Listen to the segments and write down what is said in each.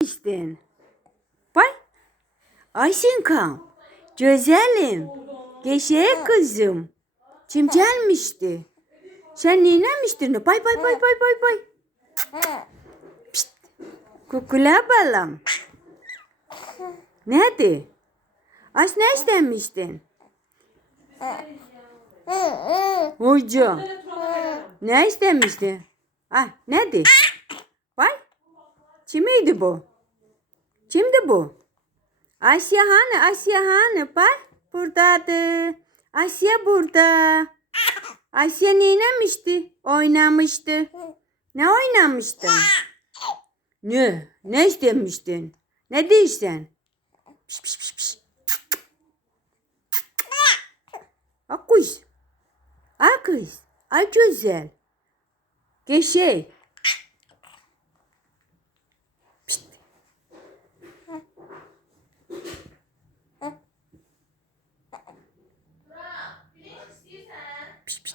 İşte. Bak. Ayşinkam. Güzelim. Geçe kızım. Kim gelmişti? Sen neylemiştin? Bay bay bay bay bay bay. Pişt. Kukula balam. Nerede? Aş ne istemiştin? Hocam. Ne istemiştin? Ah, nerede? Vay. Kimiydi bu? Kimdi bu? Asya hani, Asya hani? Bak, buradadır. Asya burada. Asya neylemişti? Oynamıştı. Ne oynamıştın? Ne? Ne istemiştin? Ne değilsen? Piş piş piş piş. Akış. Akış. Ay güzel. Geçey. Pişt. Piş piş.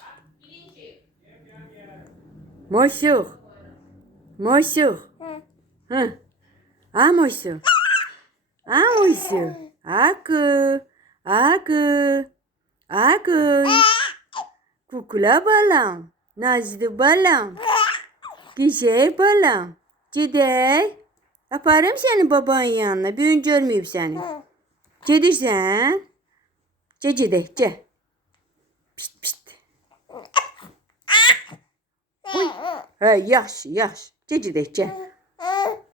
Moşuk. Moşuk. Hı. Ha moşuk. Ha moşuk. Akı. Akı. Akı. Kukula balam. Nazlı balam. Güzel balam. Gidelim. Yaparım seni babanın yanına. Bir gün görmeyeyim seni. Gidirsen. Gidelim. Gel. Pişt pişt. Uy. He yaş yaş. Gidelim. Gel.